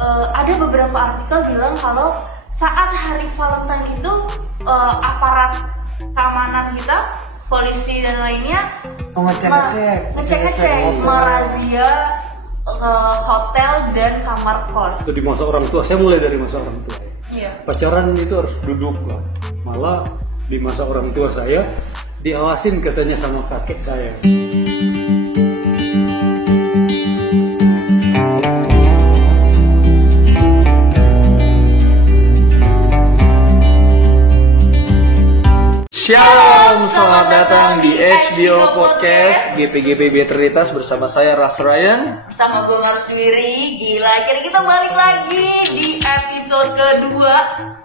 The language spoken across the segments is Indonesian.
ada beberapa artikel bilang kalau saat hari Valentine itu aparat keamanan kita, polisi dan lainnya ngecek merazia hotel dan kamar kos. Itu di masa orang tua, saya mulai dari masa orang tua. Iya. Pacaran itu harus duduk lah. Malah di masa orang tua saya diawasin katanya sama kakek saya. Shalom, selamat datang di HBO Podcast GPGP Beatritas bersama saya Ras Ryan. Bersama gue Marus Dwiri. Gila, akhirnya kita balik lagi di episode kedua.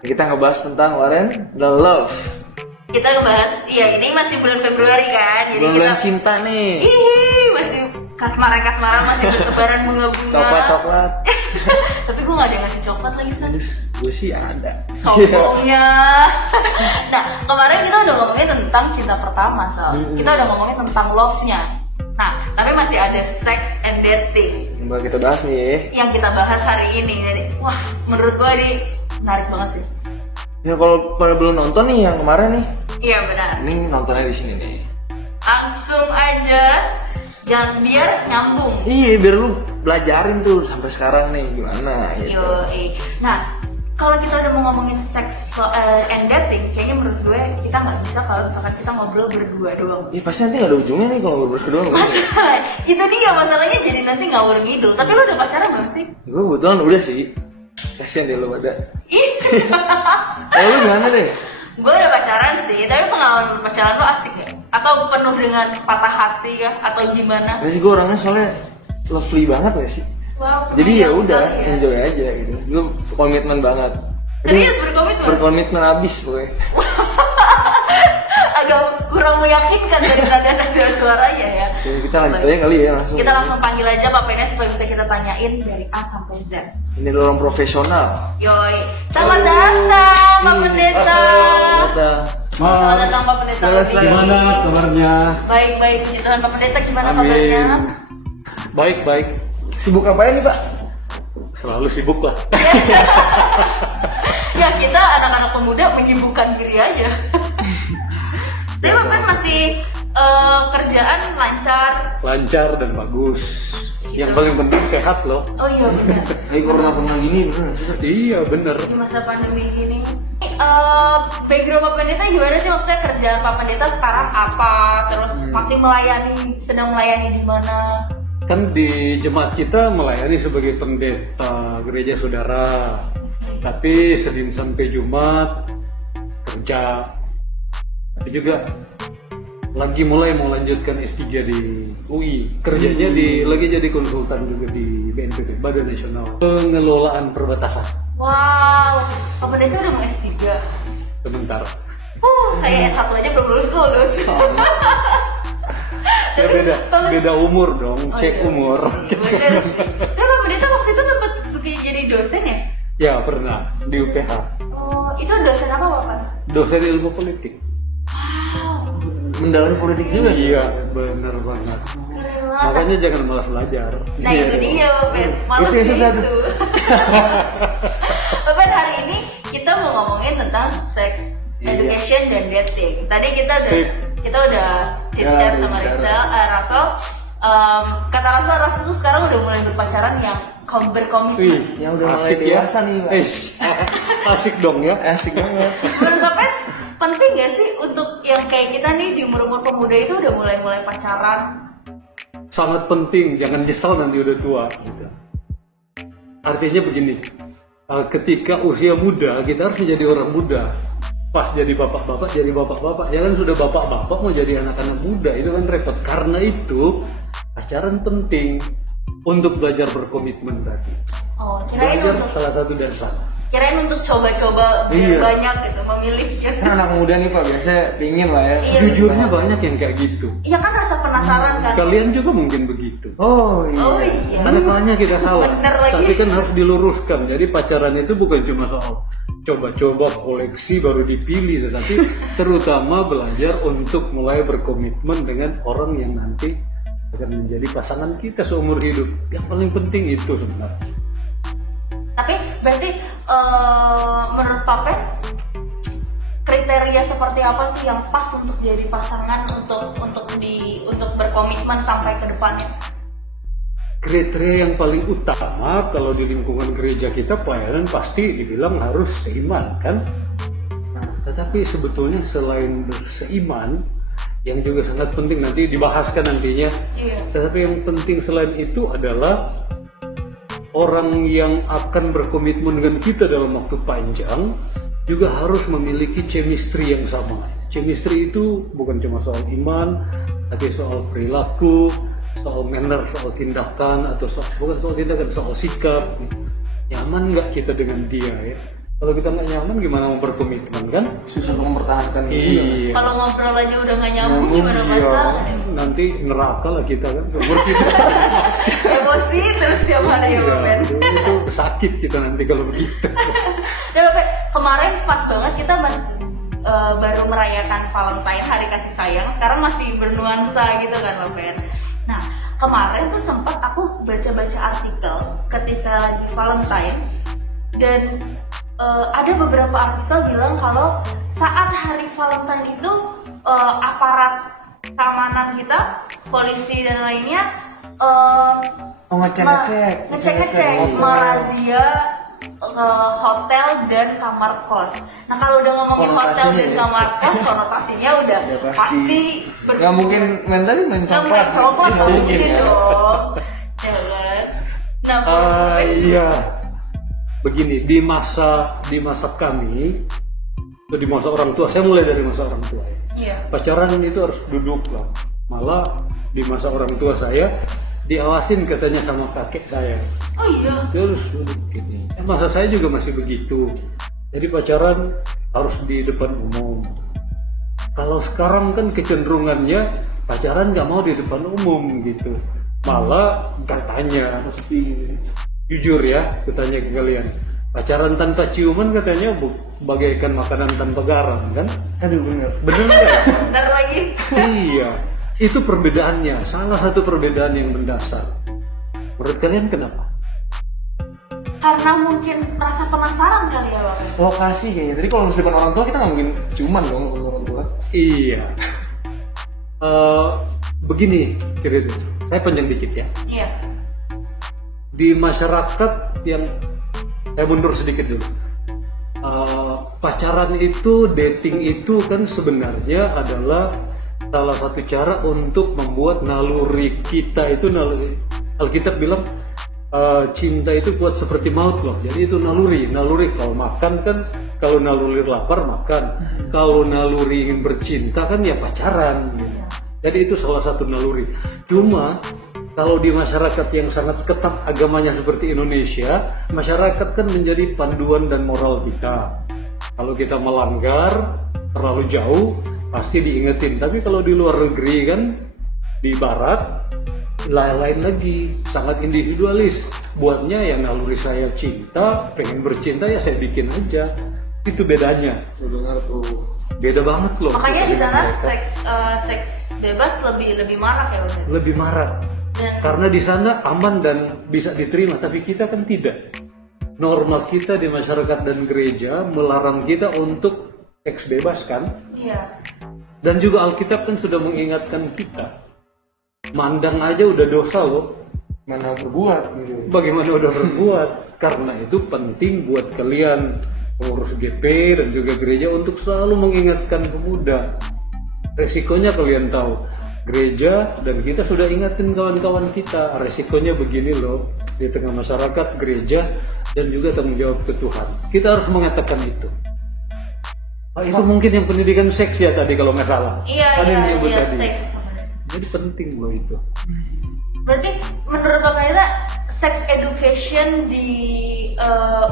Kita ngebahas tentang Warren, The Love. Kita ngebahas, iya ini masih bulan Februari kan. Jadi bulan kita cinta nih. Masih kasmaran masih bertebaran bunga-bunga. Coklat. Tapi gue gak ada yang ngasih coklat lagi San. Gue sih ada. Sombongnya. Nah, kemarin kita udah ngomongin tentang cinta pertama, Sal. Kita udah ngomongin tentang love-nya. Nah, tapi masih ada sex and dating Yang bakal kita bahas nih. yang kita bahas hari ini. Jadi, wah, menurut gue ini menarik banget sih. Ya kalau pada belum nonton nih yang kemarin nih. Iya benar. Ini nontonnya di sini nih. Langsung aja, jangan biar nyambung. Iya, biar lu belajarin tuh sampai sekarang nih gimana gitu. Nah, kalau kita udah mau ngomongin sex and dating, kayaknya menurut gue kita nggak bisa kalau misalkan kita ngobrol berdua doang. Iya pasti nanti nggak ada ujungnya nih kalau ngobrol kedua. Masalah, itu dia masalahnya, jadi nanti ngawur ngidul. Tapi lu udah pacaran belum sih? Gue kebetulan udah sih. Kasian deh lu pada. Ih, Lu gimana deh? gue udah pacaran sih, tapi pengalaman pacaran lo asik gak? Atau penuh dengan patah hati kah? Atau gimana? Nah sih gue orangnya soalnya lovely banget gak sih? Wow, Jadi ya sekali udah ya. enjoy aja gitu. Gue komitmen banget. Serius berkomitmen? Berkomitmen abis pokoknya. Agak kurang meyakinkan dari nada suaranya ya. Jadi kita lanjut aja kali ya langsung. Kita langsung panggil aja Pak Pena supaya bisa kita tanyain dari A sampai Z. Ini orang profesional. Yoi, selamat datang Pak Pendeta. Selamat datang Pak Pendeta. Gimana kabarnya? Baik, puji Tuhan. Pak Pendeta gimana Amin. kabarnya? Baik. Sibuk apa ini Pak? Selalu sibuk lah. Ya kita anak-anak pemuda menyibukkan diri aja. Tapi Pak Pen masih kerjaan Lancar dan bagus. Yang paling penting sehat loh. Oh iya benar. Lagi corona gini bener nggak sih? Iya bener. Di masa pandemi gini. Background Pak Pendeta gimana sih, maksudnya kerjaan Pak Pendeta sekarang apa? Terus sedang melayani di mana? Kan di jemaat kita melayani sebagai pendeta gereja saudara. Tapi Senin sampai Jumat kerja. Tapi juga lagi mulai mau lanjutkan S3 di UI. Kerjanya lagi jadi konsultan juga di BNPB, Badan Nasional Pengelolaan Perbatasan. Wow, Pak Pendeta udah mau S3. Sebentar. Saya S1 aja belum lulus. Ya beda umur dong, cek umur. Bener sih. Tapi Pak Pendeta waktu itu sempat jadi dosen ya? Ya pernah di UPH. Oh, itu dosen apa Bapak? Dosen ilmu politik. Mendalami politik juga. Iya, bener banget. Keren banget. Makanya jangan malas belajar. Nah itu dia Pak Pen, males Itu yang susah gitu. Pak Pen, hari ini kita mau ngomongin tentang sex education dan dating. Tadi kita udah chat sama Russell. Kata Russell tuh sekarang udah mulai berpacaran yang berkomitmen. Yang udah mulai dewasa nih Pak. Asik dong ya. Asik banget. Menurut Pak Pen, penting gak sih untuk yang kayak kita nih di umur-umur pemuda itu udah mulai pacaran? Sangat penting, jangan nyesal nanti udah tua. Gitu. Artinya begini, ketika usia muda kita harus menjadi orang muda. Pas jadi bapak-bapak, jadi bapak-bapak. Jangan sudah bapak-bapak mau jadi anak-anak muda, itu kan repot. Karena itu pacaran penting untuk belajar berkomitmen tadi. Oh, kirain Belajar untuk salah satu dari sana. Kirain untuk coba-coba biar banyak gitu, memilih gitu. Kan anak muda nih Pak biasanya pingin lah ya. Iya, Jujurnya banyak yang kayak gitu. Iya kan rasa penasaran kan. Kalian juga mungkin begitu. Oh iya. Oh iya. Makanya kita salah. Bener lagi. Tapi kan harus diluruskan. Jadi pacaran itu bukan cuma soal coba-coba koleksi baru dipilih, tetapi terutama belajar untuk mulai berkomitmen dengan orang yang nanti akan menjadi pasangan kita seumur hidup. Yang paling penting itu sebenarnya. Tapi berarti menurut Papen kriteria seperti apa sih yang pas untuk jadi pasangan untuk berkomitmen sampai ke depannya? Kriteria yang paling utama kalau di lingkungan gereja kita pelayanan pasti dibilang harus seiman kan. Nah, tetapi sebetulnya selain berseiman yang juga sangat penting nanti dibahaskan nantinya. Iya. Tetapi yang penting selain itu adalah orang yang akan berkomitmen dengan kita dalam waktu panjang juga harus memiliki chemistry yang sama. Chemistry itu bukan cuma soal iman, tapi soal perilaku, soal manner, soal tindakan, atau bukan soal tindakan, soal sikap. Nyaman nggak kita dengan dia ya? Kalau kita nggak nyaman gimana mau berkomitmen kan? Susah mempertahankan. Iya. Kalau ngobrol aja udah nggak nyambung gimana pasangan? Nanti neraka lah kita kan. Umur kita Emosi terus tiap hari ya Bapak. itu sakit kita nanti kalau begitu. Dan Bapak, kemarin pas banget kita masih baru merayakan Valentine, hari kasih sayang. Sekarang masih bernuansa gitu kan Bapak. Nah, kemarin tuh sempat aku baca-baca artikel ketika lagi Valentine dan ada beberapa artikel bilang kalau saat hari Valentine itu aparat keamanan kita, polisi dan lainnya ngecek merazia hotel dan kamar kos. Nah kalau udah ngomongin hotel dan kamar kos, konotasinya udah pasti nggak mungkin main coklat nggak mungkin dong, ya kan? Nah, iya. Begini, di masa kami, atau di masa orang tua, saya mulai dari masa orang tua ya. Iya. Pacaran itu harus duduk lah. Malah di masa orang tua saya diawasin katanya sama kakek saya. Oh iya. Terus duduk gini. Masa saya juga masih begitu. Jadi pacaran harus di depan umum. Kalau sekarang kan kecenderungannya pacaran nggak mau di depan umum gitu. Malah katanya mesti jujur ya, kutanya ke kalian, pacaran tanpa ciuman katanya bagaikan makanan tanpa garam kan? Aduh bener nggak? Bener lagi. Iya, itu perbedaannya, salah satu perbedaan yang mendasar. Menurut kalian kenapa? Karena mungkin rasa penasaran kali ya Bang. Lokasi kayaknya. Jadi kalau misalkan orang tua kita nggak mungkin ciuman dong kalau orang tua. Iya. Begini cerita, saya panjang dikit ya. Iya. Di masyarakat yang saya mundur sedikit dulu, pacaran itu, dating itu kan sebenarnya adalah salah satu cara untuk membuat naluri kita itu naluri. Alkitab bilang cinta itu kuat seperti maut loh. Jadi itu naluri kalau makan kan, kalau naluri lapar makan, kalau naluri ingin bercinta kan ya pacaran. Jadi itu salah satu naluri. Cuma kalau di masyarakat yang sangat ketat agamanya seperti Indonesia, masyarakat kan menjadi panduan dan moral kita. Kalau kita melanggar terlalu jauh, pasti diingetin. Tapi kalau di luar negeri kan, di barat, lain lagi, sangat individualis. Buatnya ya naluri saya cinta, pengen bercinta ya saya bikin aja. Itu bedanya. Beda banget loh. Makanya di sana seks bebas lebih marak ya Bang? Lebih marak. Karena di sana aman dan bisa diterima, tapi kita kan tidak. Norma kita di masyarakat dan gereja melarang kita untuk seks bebas kan? Iya. Dan juga Alkitab kan sudah mengingatkan kita. Mandang aja udah dosa loh. Mana berbuat gitu. Bagaimana udah berbuat? Karena itu penting buat kalian pengurus GP dan juga gereja untuk selalu mengingatkan pemuda. Resikonya kalian tahu. Gereja dan kita sudah ingatin kawan-kawan kita, resikonya begini loh di tengah masyarakat, gereja dan juga tanggung jawab ke Tuhan. Kita harus mengatakan itu. Itu mungkin yang pendidikan seks ya tadi kalau nggak salah. Iya, seks. Jadi penting loh itu. Berarti menurut Bapak Nita, sex education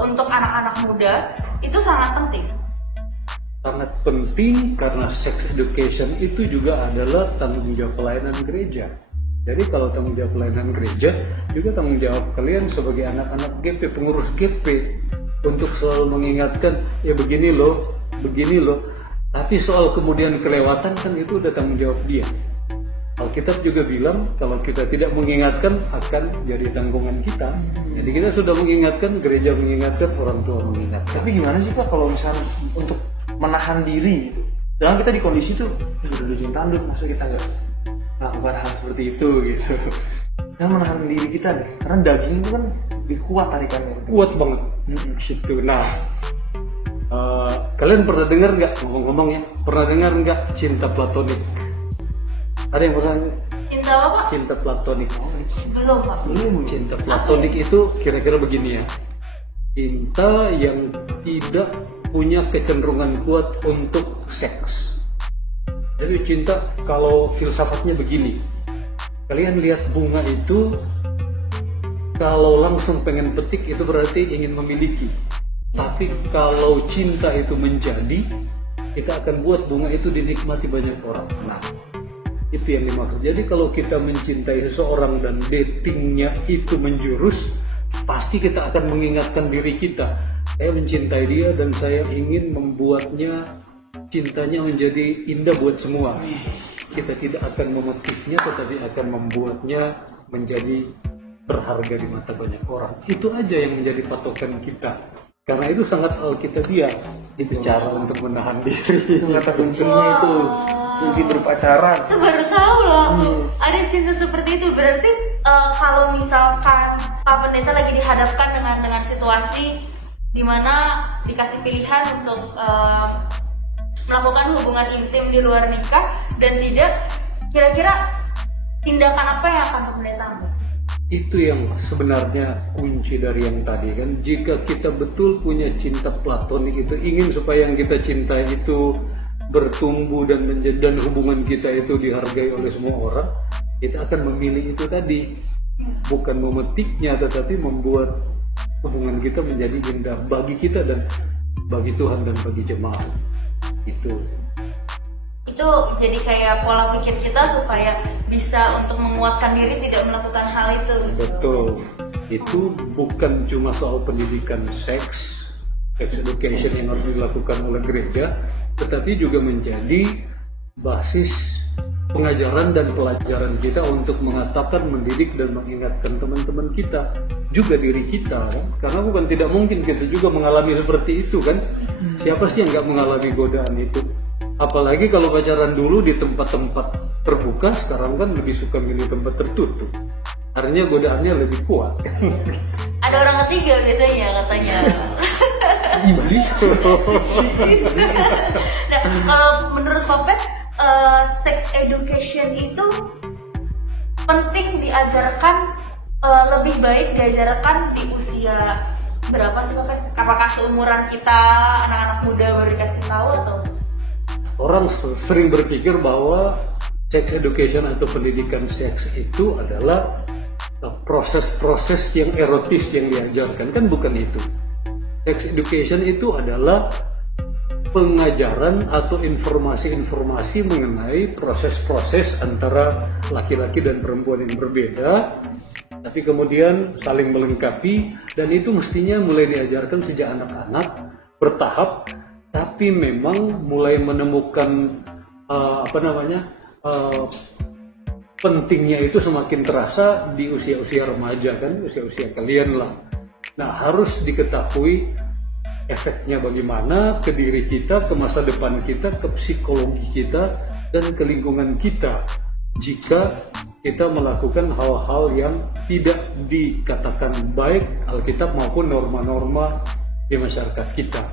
untuk anak-anak muda itu sangat penting. Sangat penting karena sex education itu juga adalah tanggung jawab pelayanan gereja. Jadi kalau tanggung jawab pelayanan gereja, juga tanggung jawab kalian sebagai anak-anak GP, pengurus GP, untuk selalu mengingatkan, ya begini loh. Tapi soal kemudian kelewatan kan itu udah tanggung jawab dia. Alkitab juga bilang kalau kita tidak mengingatkan akan jadi tanggungan kita. Jadi kita sudah mengingatkan, gereja mengingatkan, orang tua mengingatkan. Tapi gimana sih Pak kalau misalnya untuk menahan diri gitu? Jangan kita di kondisi tuh udah ujung tanduk, masa kita nggak melakukan hal seperti itu gitu. Kita menahan diri kita nih, karena daging itu kan lebih kuat tarikannya. Kuat banget. Gitu. Nah, kalian pernah dengar nggak ngomong-ngomong ya? Pernah dengar nggak cinta platonik? Ada yang pernah? Cinta apa Pak? Cinta platonik. Belum Pak. Cinta platonik itu kira-kira begini ya. Cinta yang tidak punya kecenderungan kuat untuk seks. Jadi cinta kalau filsafatnya begini. Kalian lihat bunga itu, kalau langsung pengen petik itu berarti ingin memiliki. Tapi kalau cinta itu menjadi, kita akan buat bunga itu dinikmati banyak orang. Nah, itu yang dimaksud. Jadi kalau kita mencintai seseorang dan datingnya itu menjurus, pasti kita akan mengingatkan diri kita. Saya mencintai dia dan saya ingin membuatnya, cintanya menjadi indah buat semua. Kita tidak akan memetiknya, tetapi akan membuatnya menjadi berharga di mata banyak orang. Itu aja yang menjadi patokan kita. Karena itu sangat alkitabiah. Itu cara untuk menahan diri. Itu kata kuncinya itu. Kunci berpacaran. Itu baru tahu loh. Ada cinta seperti itu. Berarti kalau misalkan Pak Pendeta lagi dihadapkan dengan situasi di mana dikasih pilihan untuk melakukan hubungan intim di luar nikah dan tidak, kira-kira tindakan apa yang akan Pak Pendeta ambil? Itu yang sebenarnya kunci dari yang tadi kan. Jika kita betul punya cinta platonik itu, ingin supaya yang kita cintai itu bertumbuh dan dan hubungan kita itu dihargai oleh semua orang, kita akan memilih itu tadi, bukan memetiknya tetapi membuat hubungan kita menjadi indah bagi kita dan bagi Tuhan dan bagi jemaat. Itu jadi kayak pola pikir kita supaya bisa untuk menguatkan diri tidak melakukan hal itu. Betul. Itu bukan cuma soal pendidikan seks education yang harus dilakukan oleh gereja, tetapi juga menjadi basis pengajaran dan pelajaran kita untuk mengatakan, mendidik dan mengingatkan teman-teman kita, juga diri kita kan? Karena bukan tidak mungkin kita juga mengalami seperti itu kan. Siapa sih yang nggak mengalami godaan itu? Apalagi kalau pacaran dulu di tempat-tempat terbuka, sekarang kan lebih suka milih tempat tertutup. Artinya godaannya lebih kuat. Ada orang ketiga biasanya katanya. Nah, kalau menurut Bapak, sex education itu penting diajarkan, lebih baik diajarkan di usia berapa sih Bapak? Apakah seumuran kita, anak-anak muda baru dikasih tahu atau? Orang sering berpikir bahwa sex education atau pendidikan seks itu adalah proses-proses yang erotis yang diajarkan, kan bukan itu. Sex education itu adalah pengajaran atau informasi-informasi mengenai proses-proses antara laki-laki dan perempuan yang berbeda, tapi kemudian saling melengkapi, dan itu mestinya mulai diajarkan sejak anak-anak bertahap, tapi memang mulai menemukan pentingnya itu semakin terasa di usia-usia remaja kan, usia-usia kalian lah. Nah, harus diketahui efeknya bagaimana ke diri kita, ke masa depan kita, ke psikologi kita, dan ke lingkungan kita jika kita melakukan hal-hal yang tidak dikatakan baik Alkitab maupun norma-norma di masyarakat kita.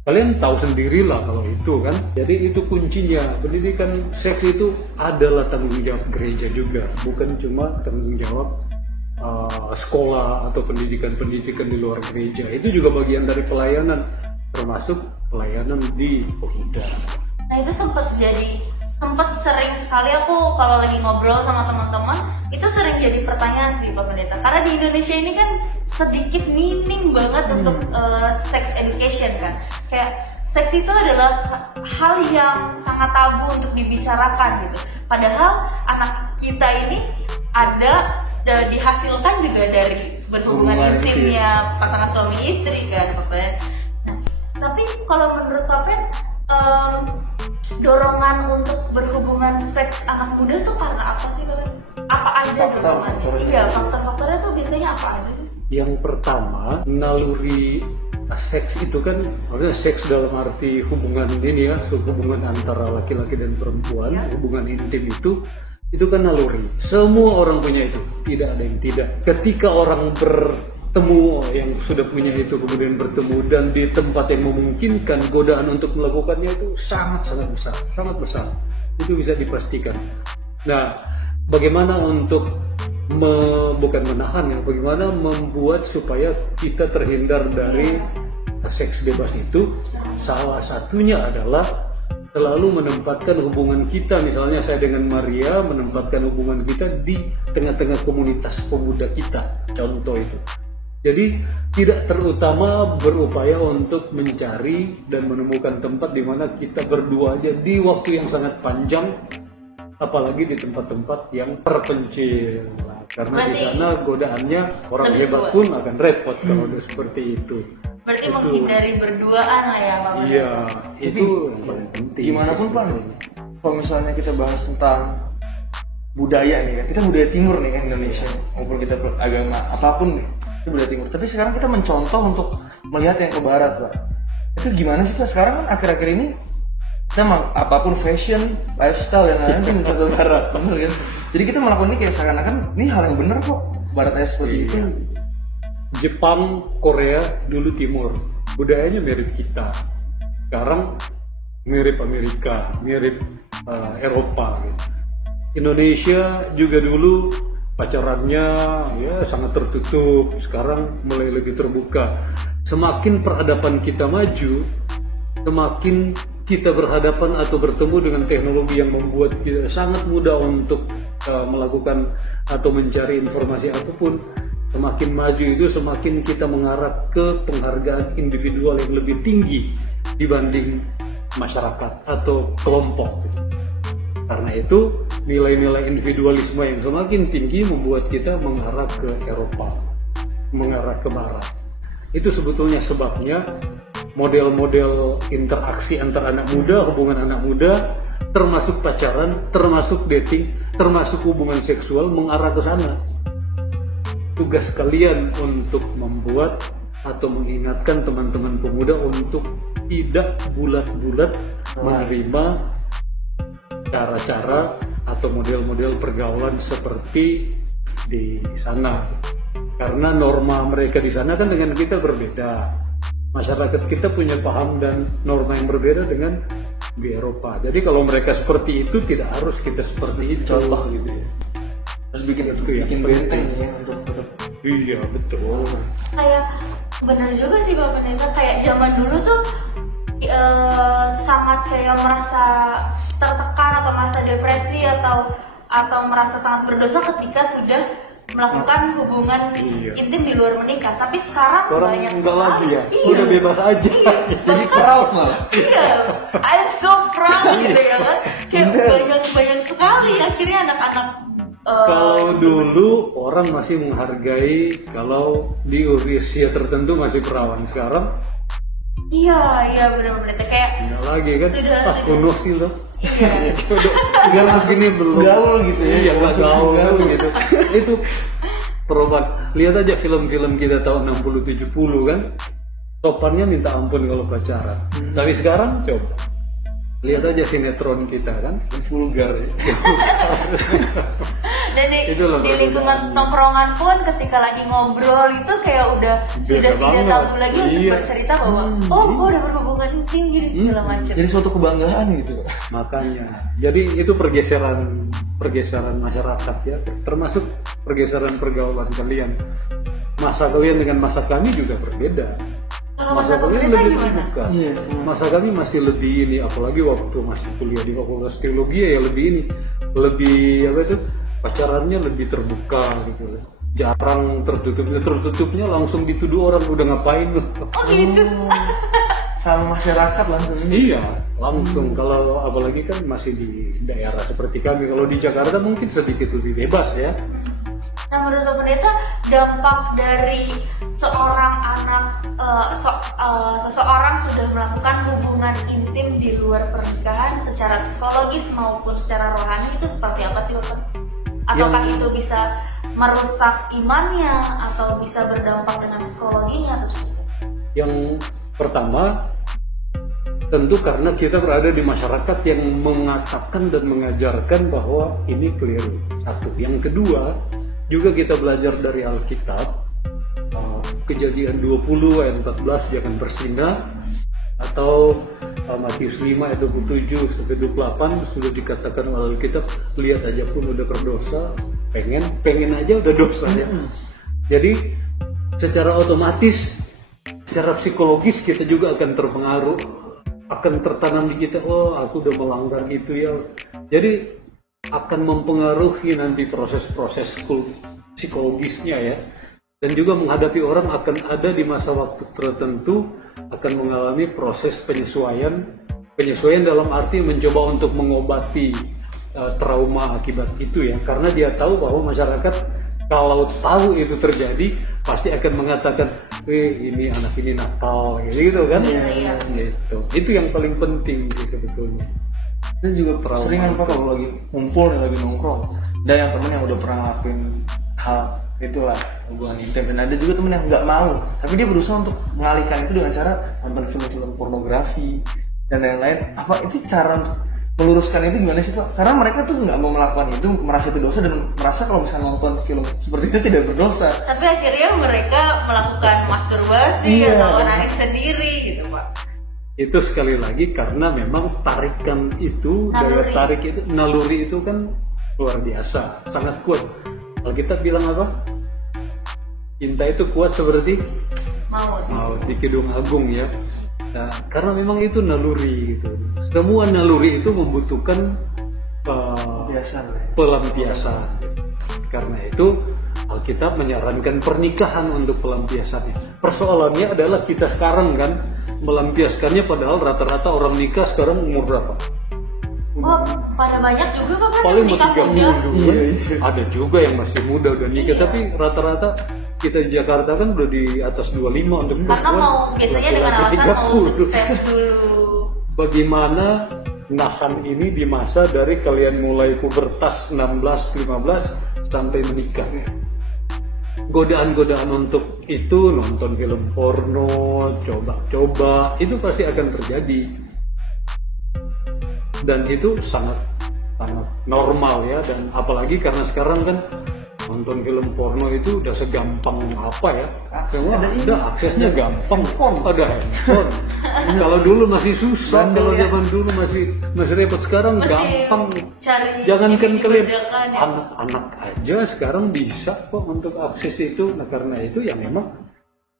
Kalian tahu sendirilah kalau itu kan. Jadi itu kuncinya. Pendidikan seks itu adalah tanggung jawab gereja juga, bukan cuma tanggung jawab sekolah atau pendidikan-pendidikan di luar gereja. Itu juga bagian dari pelayanan, termasuk pelayanan di Polda. Nah, itu sempat sering sekali aku kalau lagi ngobrol sama teman-teman, itu sering jadi pertanyaan sih Pak Pendeta. Karena di Indonesia ini kan sedikit minim banget untuk sex education kan. Kayak seks itu adalah hal yang sangat tabu untuk dibicarakan gitu. Padahal anak kita ini ada dihasilkan juga dari berhubungan intimnya pasangan suami istri kan Bapak. Nah, tapi kalau menurut Bapak dorongan untuk berhubungan seks anak muda tuh karena apa sih kalian? Apa aja dorongannya? Iya, faktor-faktornya tuh biasanya apa aja sih? Yang pertama, naluri seks itu kan, maksudnya seks dalam arti hubungan ini ya, hubungan antara laki-laki dan perempuan, hubungan intim itu kan naluri. Semua orang punya itu, tidak ada yang tidak. Ketika orang bertemu yang sudah punya itu kemudian bertemu dan di tempat yang memungkinkan, godaan untuk melakukannya itu sangat besar. Itu bisa dipastikan. Nah, bagaimana untuk bukan menahan ya, bagaimana membuat supaya kita terhindar dari seks bebas itu? Salah satunya adalah selalu menempatkan hubungan kita, misalnya saya dengan Maria menempatkan hubungan kita di tengah-tengah komunitas pemuda kita, contoh itu. Jadi tidak terutama berupaya untuk mencari dan menemukan tempat di mana kita berdua aja di waktu yang sangat panjang, apalagi di tempat-tempat yang terpencil. Karena di sana godaannya orang hebat pun akan repot kalau udah seperti itu. Berarti menghindari berduaan lah ya Pak. Iya, itu yang paling penting. Gimana pun Pak, kalau misalnya kita bahas tentang budaya nih kan, kita budaya timur nih kan Indonesia, maupun kita agama apapun nih, itu budaya timur. Tapi sekarang kita mencontoh untuk melihat yang ke barat Pak. Itu gimana sih Pak? Sekarang kan akhir-akhir ini kita apapun fashion, lifestyle yang lain itu mencontoh barat, benar kan? Jadi kita melakukan ini kayak seakan-akan ini hal yang benar kok, barat aja seperti itu. Jepang, Korea dulu timur, budayanya mirip kita. Sekarang mirip Amerika, mirip Eropa gitu. Indonesia juga dulu pacarannya ya sangat tertutup, sekarang mulai lebih terbuka. Semakin peradaban kita maju, semakin kita berhadapan atau bertemu dengan teknologi yang membuat kita sangat mudah untuk melakukan atau mencari informasi apapun. Semakin maju itu semakin kita mengarah ke penghargaan individual yang lebih tinggi dibanding masyarakat atau kelompok. Karena itu nilai-nilai individualisme yang semakin tinggi membuat kita mengarah ke Eropa, mengarah ke Barat. Itu sebetulnya sebabnya model-model interaksi antar anak muda, hubungan anak muda, termasuk pacaran, termasuk dating, termasuk hubungan seksual mengarah ke sana. Tugas kalian untuk membuat atau mengingatkan teman-teman pemuda untuk tidak bulat-bulat menerima cara-cara atau model-model pergaulan seperti di sana. Karena norma mereka di sana kan dengan kita berbeda. Masyarakat kita punya paham dan norma yang berbeda dengan di Eropa. Jadi kalau mereka seperti itu tidak harus kita seperti itu. Contoh gitu ya. Terus bikin benteng ya untuk iya betul. Kayak bener juga sih Bapak Pendeta, kayak zaman dulu tuh sangat kayak merasa tertekan atau merasa depresi atau merasa sangat berdosa ketika sudah melakukan hubungan intim di luar menikah. Tapi sekarang banyak enggak lagi ya, iya. udah bebas aja. Iya. Jadi proud malah. Iya, I'm so proud gitu ya kan. Kayak banyak sekali akhirnya anak-anak. Kalau dulu orang masih menghargai kalau di usia tertentu masih perawan, sekarang Iya benar-benar kayak enggak lagi kan? Sudah. Kuno sih loh. Iya. Udah segini belum gaul gitu ya. Iya, gaul gitu. Itu perubahan. Lihat aja film-film kita tahun 60-70 kan. Sopannya minta ampun kalau pacaran. Tapi sekarang coba lihat aja sinetron kita kan, vulgar ya. Dan di lingkungan tongkrongan pun ketika lagi ngobrol itu kayak sudah tidak tabu lagi untuk bercerita bahwa gue udah berhubungan intim gini segala macam. Jadi suatu kebanggaan gitu. Makanya, jadi itu pergeseran masyarakat ya, termasuk pergeseran pergaulan kalian. Masa kalian dengan masa kami juga berbeda. Masa kami lebih terbuka. Masa kami masih lebih ini, apalagi waktu masih kuliah di Fakultas Teologi ya lebih apa itu, pacarannya lebih terbuka gitu. Jarang tertutupnya langsung dituduh orang udah ngapain. Oh gitu. Sama masyarakat langsung ini. Iya, langsung. Kalau apalagi kan masih di daerah seperti kami. Kalau di Jakarta mungkin sedikit lebih bebas ya. Nah, menurut Pak Pendeta, dampak dari seorang anak, seseorang sudah melakukan hubungan intim di luar pernikahan secara psikologis maupun secara rohani itu seperti apa sih Bapak? Ataukah itu bisa merusak imannya atau bisa berdampak dengan psikologinya atau seperti apa? Yang pertama, tentu karena kita berada di masyarakat yang mengatakan dan mengajarkan bahwa ini keliru. Satu. Yang kedua, juga kita belajar dari Alkitab, Kejadian 20 ayat 14 jangan bersinah, atau Matius 5 ayat 27 sampai 28 sudah dikatakan oleh Alkitab, lihat aja pun udah berdosa, pengen aja udah dosa ya. Jadi secara otomatis, secara psikologis kita juga akan terpengaruh, akan tertanam di kita, oh aku udah melanggar itu ya. Jadi akan mempengaruhi nanti proses-proses psikologisnya ya. Dan juga menghadapi orang akan ada di masa waktu tertentu akan mengalami proses penyesuaian dalam arti mencoba untuk mengobati trauma akibat itu ya, karena dia tahu bahwa masyarakat kalau tahu itu terjadi pasti akan mengatakan, ini anak ini nakal gitu kan. Gitu. Itu yang paling penting sih sebetulnya. Dan juga sering kan Pak kalau lagi ngumpul lagi nongkrong, dan yang temen yang udah pernah ngelakuin hal itulah hubungan intim, dan ada juga temen yang nggak mau tapi dia berusaha untuk mengalihkan itu dengan cara nonton film-film pornografi dan lain-lain. Apa itu cara untuk meluruskan itu gimana sih Pak? Karena mereka tuh nggak mau melakukan itu, merasa itu dosa, dan merasa kalau misalnya nonton film seperti itu tidak berdosa. Tapi akhirnya mereka melakukan masturbasi atau naik sendiri gitu Pak. Itu sekali lagi karena memang tarikan itu, daya tarik itu, naluri itu kan luar biasa, sangat kuat. Alkitab bilang apa? Cinta itu kuat seperti maut di Kidung Agung ya. Nah, karena memang itu naluri gitu. Semua naluri itu membutuhkan pelampiasan. Karena itu Alkitab menyarankan pernikahan untuk pelampiasannya. Persoalannya adalah kita sekarang kan melampiaskannya, padahal rata-rata orang nikah sekarang umur berapa? Oh, pada banyak juga Bapak paling yang nikah muda. Iya. Ada juga yang masih muda udah nikah, tapi rata-rata kita di Jakarta kan udah di atas 25 untuk perempuan. Karena mau biasanya dengan alasan mau sukses dulu. Bagaimana nahan ini di masa dari kalian mulai pubertas 16-15 sampai menikah? Godaan-godaan untuk itu, nonton film porno, coba-coba, itu pasti akan terjadi. Dan itu sangat normal ya, dan apalagi karena sekarang kan nonton film porno itu udah segampang apa ya, aksesnya gampang, ada handphone. Kalau dulu masih susah, kalau zaman dulu masih repot, sekarang gampang. Jangankan kalian, anak-anak aja sekarang bisa kok untuk akses itu. Nah karena itu ya memang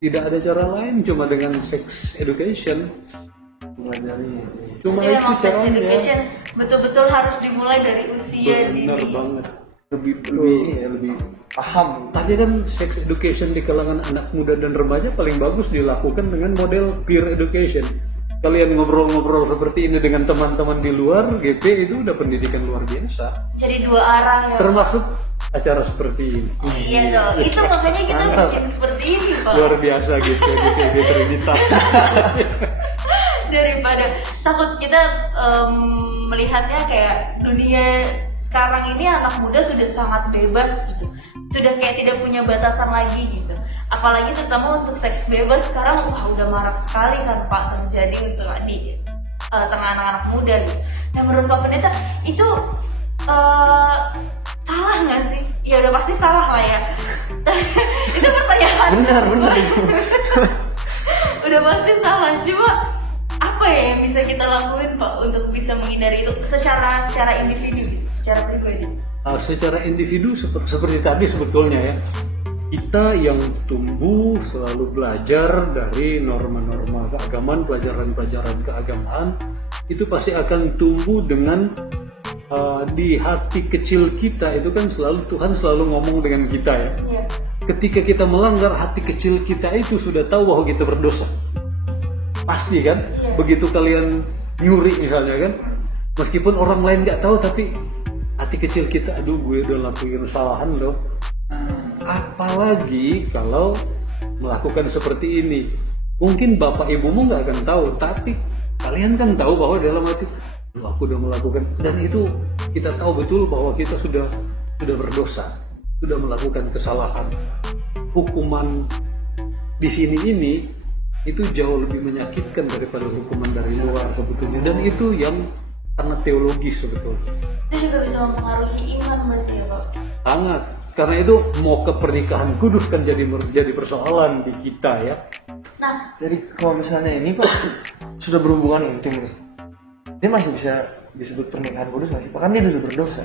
tidak ada cara lain cuma dengan sex education. Cuma itu caranya. Betul-betul harus dimulai dari usia dini. Benar banget. Lebih paham. Tapi kan sex education di kalangan anak muda dan remaja paling bagus dilakukan dengan model peer education. Kalian ngobrol-ngobrol seperti ini dengan teman-teman di luar GP, itu udah pendidikan luar biasa. Jadi dua arah ya. Termasuk acara seperti ini. Iya dong. Itu makanya kita bikin seperti ini Pak. Luar biasa gitu Trinitas. Daripada takut kita melihatnya kayak dunia sekarang ini anak muda sudah sangat bebas gitu, sudah kayak tidak punya batasan lagi gitu. Apalagi terutama untuk seks bebas sekarang udah marak sekali kan Pak terjadi untuk di tengah anak-anak muda gitu. Nah menurut Pak Pendeta itu salah nggak sih? Ya udah pasti salah lah ya. Itu pertanyaan. Benar itu. Udah pasti salah, cuma apa ya yang bisa kita lakuin Pak untuk bisa menghindari itu secara individu gitu, secara pribadi? Secara individu seperti tadi sebetulnya ya, kita yang tumbuh selalu belajar dari norma-norma keagamaan, pelajaran-pelajaran keagamaan, itu pasti akan tumbuh dengan di hati kecil kita itu kan Tuhan selalu ngomong dengan kita ya. Yeah. Ketika kita melanggar, hati kecil kita itu sudah tahu bahwa kita berdosa. Pasti kan? Yeah. Begitu kalian nyuri misalnya kan, meskipun orang lain nggak tahu, tapi hati kecil kita, aduh gue udah lakuin kesalahan loh. apalagi kalau melakukan seperti ini. Mungkin bapak ibumu nggak akan tahu, tapi kalian kan tahu bahwa dalam hati, aku udah melakukan, dan itu kita tahu betul bahwa kita sudah berdosa, sudah melakukan kesalahan. Hukuman di sini ini itu jauh lebih menyakitkan daripada hukuman dari luar sebetulnya, dan itu yang sangat teologis sebetulnya. Itu juga bisa mempengaruhi iman berarti ya Pak? Sangat, karena itu mau ke pernikahan kudus kan jadi persoalan di kita ya. Nah, Jadi kalau misalnya ini kok sudah berhubungan intim nih, dia masih bisa disebut pernikahan kudus masih? Bahkan dia sudah berdosa.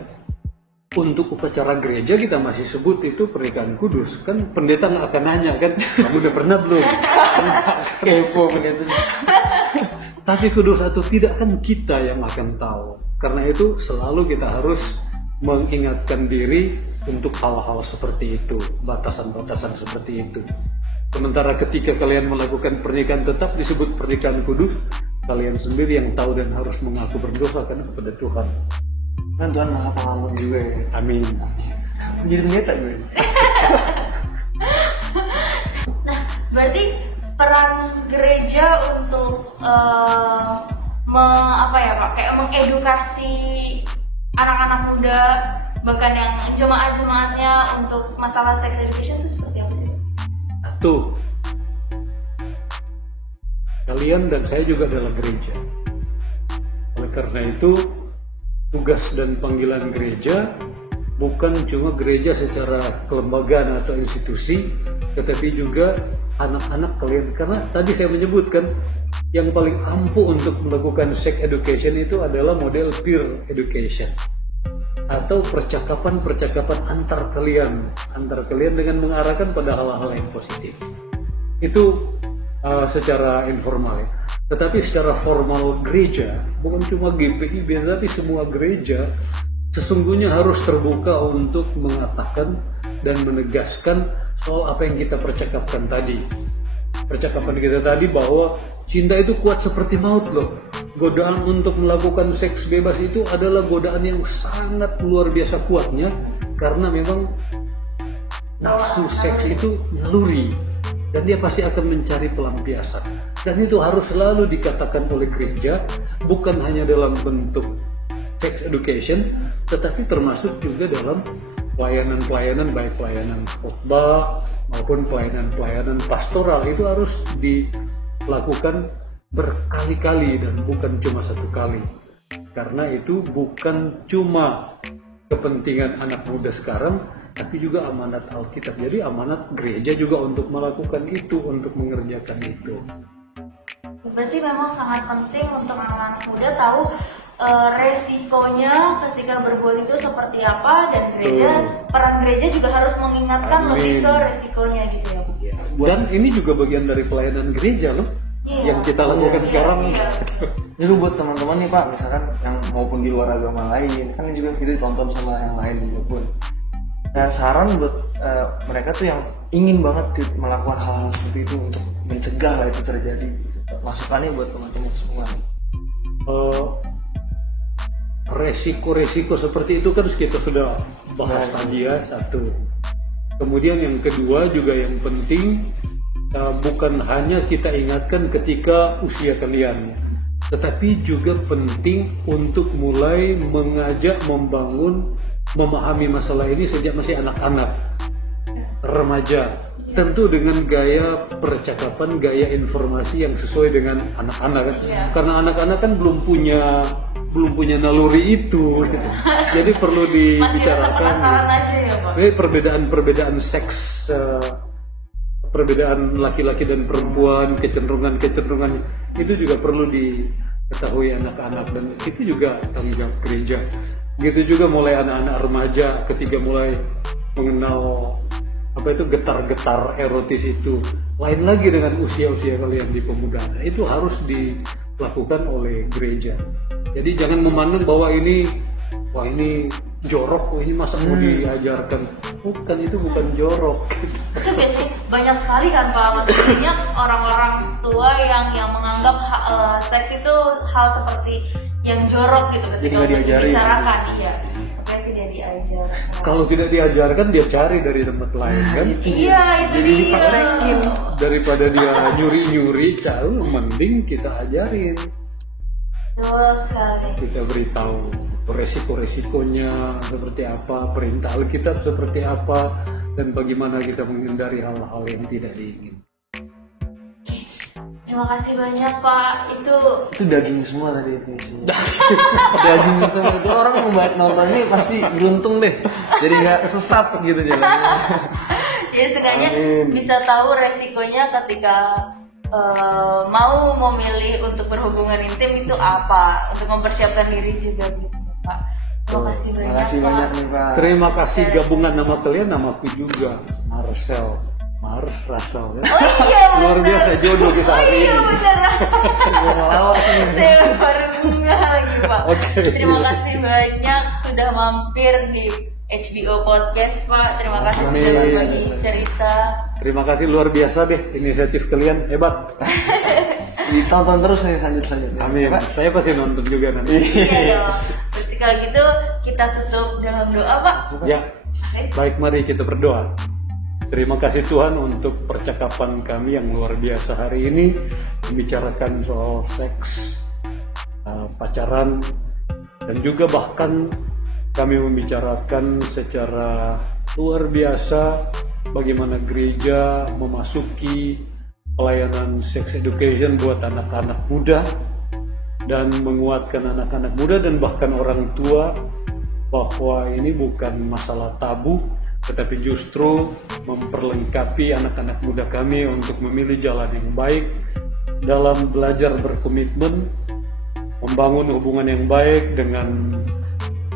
Untuk upacara gereja kita masih sebut itu pernikahan kudus. Kan pendeta nggak akan nanya kan, kamu udah pernah belum? Kepo pendeta. Tapi kudus atau tidak kan kita yang akan tahu. Karena itu selalu kita harus mengingatkan diri untuk hal-hal seperti itu, batasan-batasan seperti itu. Sementara ketika kalian melakukan pernikahan tetap disebut pernikahan kudus, kalian sendiri yang tahu dan harus mengaku berdosa kan kepada Tuhan. Kan Tuhan maha pengampun juga ya. Amin. Jadi pendeta gue. nah berarti peran gereja untuk apa ya Pak? Kayak mengedukasi anak-anak muda, bahkan yang jemaat-jemaatnya untuk masalah sex education itu seperti apa sih? Tuh, kalian dan saya juga adalah gereja. Oleh karena itu, tugas dan panggilan gereja bukan cuma gereja secara kelembagaan atau institusi, tetapi juga anak-anak kalian. Karena tadi saya menyebutkan yang paling ampuh untuk melakukan sex education itu adalah model peer education atau percakapan-percakapan antar kalian dengan mengarahkan pada hal-hal yang positif. Itu secara informal ya. Tetapi secara formal gereja, bukan cuma GPI, tapi semua gereja sesungguhnya harus terbuka untuk mengatakan dan menegaskan soal apa yang kita percakapkan tadi. Percakapan kita tadi bahwa cinta itu kuat seperti maut loh. Godaan untuk melakukan seks bebas itu adalah godaan yang sangat luar biasa kuatnya, karena memang nafsu seks itu naluri dan dia pasti akan mencari pelampiasan. Dan itu harus selalu dikatakan oleh gereja, bukan hanya dalam bentuk sex education, tetapi termasuk juga dalam pelayanan-pelayanan, baik pelayanan khotbah maupun pelayanan-pelayanan pastoral. Itu harus dilakukan berkali-kali dan bukan cuma satu kali, karena itu bukan cuma kepentingan anak muda sekarang, tapi juga amanat Alkitab. Jadi amanat gereja juga untuk melakukan itu, untuk mengerjakan itu. Berarti memang sangat penting untuk anak-anak muda tahu resikonya ketika berbuat itu seperti apa, dan peran gereja juga harus mengingatkan lebih ke resikonya gitu ya Bu. Dan ini juga bagian dari pelayanan gereja loh. Iya. Yang kita lakukan sekarang. Iya. Jadi buat teman-teman nih Pak, misalkan yang maupun di luar agama lain, kan juga kita ditonton sama yang lain juga pun. Nah, saran buat mereka tuh yang ingin banget melakukan hal-hal seperti itu untuk mencegah lah itu terjadi. Masukannya buat teman-teman semua. Resiko-resiko seperti itu kan kita sudah bahas tadi ya, satu. Kemudian yang kedua juga yang penting, bukan hanya kita ingatkan ketika usia kalian, tetapi juga penting untuk mulai mengajak, membangun, memahami masalah ini sejak masih anak-anak, remaja. Tentu dengan gaya percakapan, gaya informasi yang sesuai dengan anak-anak kan. Karena anak-anak kan belum punya naluri itu, gitu. Jadi perlu dibicarakan. Masih rasa penasaran aja ya Pak. Perbedaan seks, perbedaan laki-laki dan perempuan, kecenderungan itu juga perlu diketahui anak-anak, dan itu juga tanggung jawab gereja. Gitu juga mulai anak-anak remaja ketika mulai mengenal getar-getar erotis itu, lain lagi dengan usia-usia kalian di pemudaan. Itu harus dilakukan oleh gereja. Jadi jangan memandang bahwa ini jorok, ini masa mau diajarkan. Bukan, itu bukan jorok. Itu biasanya banyak sekali kan Pak, maksudnya orang-orang tua yang menganggap seks itu hal seperti yang jorok gitu ketika untuk dibicarakan. Iya. Oke. tidak diajarkan. Kalau tidak diajarkan dia cari dari tempat lain kan. Iya itu Jadi dia. dipraktekin. Daripada dia nyuri-nyuri, mending kita ajarin. Betul sekali. Kita beritahu resiko-resikonya seperti apa, perintah Alkitab seperti apa, dan bagaimana kita menghindari hal-hal yang tidak diinginkan. Terima kasih banyak Pak. Itu daging semua tadi itu. Daging semua itu orang mau nonton ini pasti beruntung deh. Jadi nggak sesat gitu jalannya. ya seenggaknya bisa tahu resikonya ketika mau memilih untuk berhubungan intim itu apa, untuk mempersiapkan diri juga gitu Pak. Terima kasih banyak. Terima kasih banyak nih Pak. Terima kasih gabungan nama kalian, namaku juga Marcel. Mars Rasal ya. Oh iya Luar biasa jodoh kita hari iya ini. benar. Mau ngelawak nih. Saya baru bunga lagi Pak. Oke. Terima kasih banyak sudah mampir di HBO Podcast Pak. Terima kasih sudah Amin. berbagi cerita. Terima kasih luar biasa deh, inisiatif kalian hebat. Ditonton terus nih selanjutnya. Amin. Pak. Saya pasti nonton juga nanti. Iya dong. Berarti kalau gitu kita tutup dalam doa Pak. Ya, Oke. baik mari kita berdoa. Terima kasih Tuhan untuk percakapan kami yang luar biasa hari ini, membicarakan soal seks, pacaran, dan juga bahkan kami membicarakan secara luar biasa bagaimana gereja memasuki pelayanan sex education buat anak-anak muda dan menguatkan anak-anak muda dan bahkan orang tua bahwa ini bukan masalah tabu, tetapi justru memperlengkapi anak-anak muda kami untuk memilih jalan yang baik dalam belajar berkomitmen, membangun hubungan yang baik dengan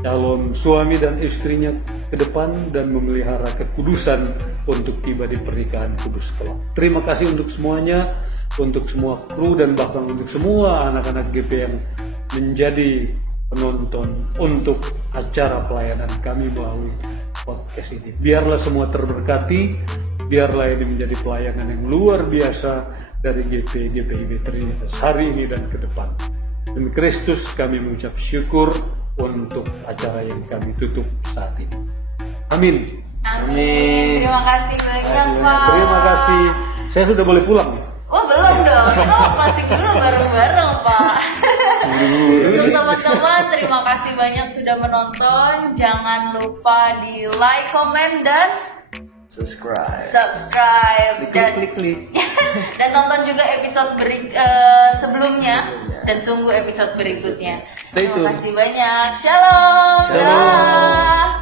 calon suami dan istrinya ke depan, dan memelihara kekudusan untuk tiba di pernikahan kudus kelak. Terima kasih untuk semuanya, untuk semua kru dan bahkan untuk semua anak-anak GP yang menjadi penonton untuk acara pelayanan kami melalui podcast ini. Biarlah semua terberkati, biarlah ini menjadi pelayanan yang luar biasa dari GPIB Trinitas hari ini dan ke depan. Demi Kristus kami mengucap syukur untuk acara yang kami tutup saat ini. Amin. Amin. Terima kasih banyak Pak. Terima kasih. Saya sudah boleh pulang. Oh belum dong, kita masih dulu bareng-bareng Pak. Untuk teman-teman, terima kasih banyak sudah menonton. Jangan lupa di like, comment, dan Subscribe. Klik. Dan tonton juga episode sebelumnya dan tunggu episode berikutnya. Stay tune. Terima kasih banyak. Shalom. Shalom. Dah.